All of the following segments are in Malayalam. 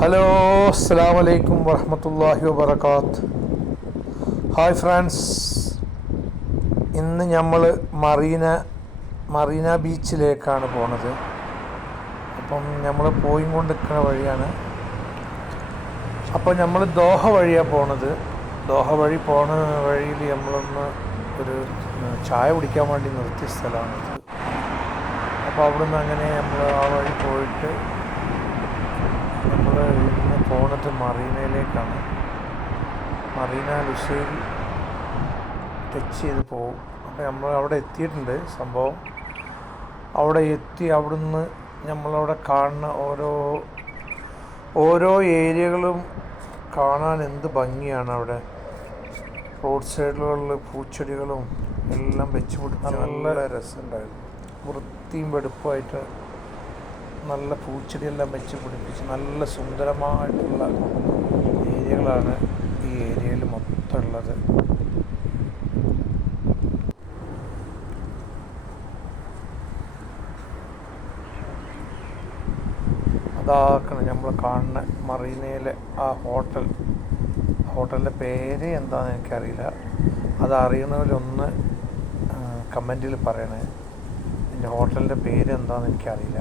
ഹലോ, അസ്സലാമു അലൈക്കും വറഹ്മത്തുള്ളാഹി വബറകാത്ത്. ഹായ് ഫ്രണ്ട്സ്, ഇന്ന് നമ്മൾ മറീന ബീച്ചിലേക്കാണ് പോണത്. അപ്പം നമ്മൾ പോയിക്കൊണ്ടിരിക്കുന്ന വഴിയാണ്. അപ്പോൾ നമ്മൾ ദോഹ വഴിയാണ് പോണത്. ദോഹ വഴി പോണ വഴിയിൽ നമ്മളൊന്ന് ഒരു ചായ കുടിക്കാൻ വേണ്ടി നിർത്തിയ സ്ഥലമാണിത്. അപ്പോൾ അവിടുന്ന് അങ്ങനെ നമ്മൾ ആ വഴി പോയിട്ട് നമ്മൾ ഇന്ന് പോണത് മറീനയിലേക്കാണ്. മറീന ലുസൈൽ ടച്ച് ചെയ്ത് പോകും. അപ്പോൾ നമ്മൾ അവിടെ എത്തിയിട്ടുണ്ട്. സംഭവം അവിടെ എത്തി അവിടുന്ന് നമ്മളവിടെ കാണുന്ന ഓരോ ഏരിയകളും കാണാൻ എന്ത് ഭംഗിയാണ്. അവിടെ റോഡ് സൈഡിലുള്ള പൂച്ചെടികളും എല്ലാം വെച്ച് പിടിപ്പിച്ച് നല്ല രസമുണ്ടായിരുന്നു. വൃത്തിയും വെടുപ്പുമായിട്ട് നല്ല പൂച്ചെടിയെല്ലാം വെച്ച് പിടിപ്പിച്ച് നല്ല സുന്ദരമായിട്ടുള്ള ഏരിയകളാണ് ഈ ഏരിയയിൽ മൊത്തം ഉള്ളത്. അതാക്കണം നമ്മൾ കാണുന്ന മറീനയിലെ ആ ഹോട്ടലിൻ്റെ പേര് എന്താണെന്ന് എനിക്കറിയില്ല. അതറിയുന്നവരൊന്ന് കമൻറ്റിൽ പറയണേ. എൻ്റെ ഹോട്ടലിൻ്റെ പേര് എന്താണെന്ന് എനിക്കറിയില്ല.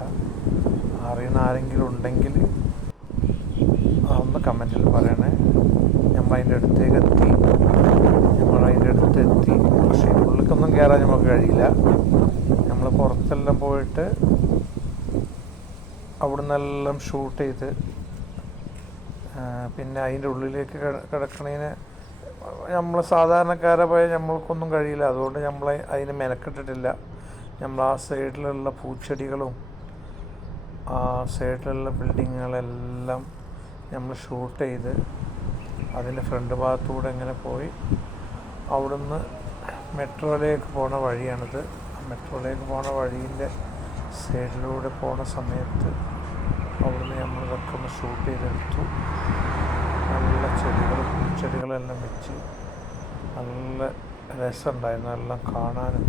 അറിയുന്ന ആരെങ്കിലും ഉണ്ടെങ്കിൽ ഒന്ന് കമൻറ്റിൽ പറയണേ. നമ്മളതിൻ്റെ അടുത്തേക്ക് എത്തി. പക്ഷേ ഉള്ളിലേക്കൊന്നും കയറാൻ നമുക്ക് കഴിയില്ല. നമ്മൾ പുറത്തെല്ലാം പോയിട്ട് അവിടെ നിന്നെല്ലാം ഷൂട്ട് ചെയ്ത് പിന്നെ അതിൻ്റെ ഉള്ളിലേക്ക് കിടക്കണതിന് നമ്മൾ സാധാരണക്കാരെ പോയ നമ്മൾക്കൊന്നും കഴിയില്ല. അതുകൊണ്ട് നമ്മൾ അതിന് മെനക്കെട്ടിട്ടില്ല. നമ്മൾ ആ സൈഡിലുള്ള പൂച്ചെടികളും ആ സൈഡിലുള്ള ബിൽഡിങ്ങുകളെല്ലാം നമ്മൾ ഷൂട്ട് ചെയ്ത് അതിൻ്റെ ഫ്രണ്ട് ഭാഗത്തൂടെ ഇങ്ങനെ പോയി അവിടുന്ന് മെട്രോയിലേക്ക് പോണ വഴിയാണിത്. മെട്രോയിലേക്ക് പോണ വഴീൻ്റെ സൈഡിലൂടെ പോണ സമയത്ത് അവിടുന്ന് നമ്മളിതൊക്കെ ഒന്ന് ഷൂട്ട് ചെയ്തെടുത്തു. നല്ല പൂച്ചെടികളെല്ലാം വെച്ച് നല്ല രസമുണ്ടായിരുന്നു എല്ലാം കാണാനും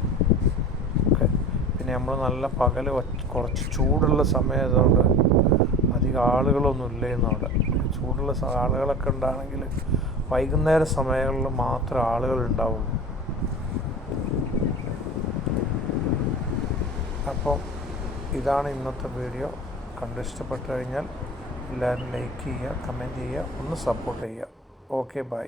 ഒക്കെ. പിന്നെ നമ്മൾ നല്ല പകൽ കുറച്ച് ചൂടുള്ള സമയമായതുകൊണ്ട് അധികം ആളുകളൊന്നും ഇല്ലായിരുന്നു. അവിടെ ചൂടുള്ള ആളുകളൊക്കെ ഉണ്ടാണെങ്കിൽ വൈകുന്നേര സമയങ്ങളിൽ മാത്രമേ ആളുകൾ ഉണ്ടാവുള്ളൂ. അപ്പോൾ ഇതാണ് ഇന്നത്തെ വീഡിയോ. ഇഷ്ടപ്പെട്ട് കഴിഞ്ഞാൽ എല്ലാവരും ലൈക്ക് ചെയ്യുക, കമൻറ്റ് ചെയ്യുക, ഒന്ന് സപ്പോർട്ട് ചെയ്യുക. Okay, by.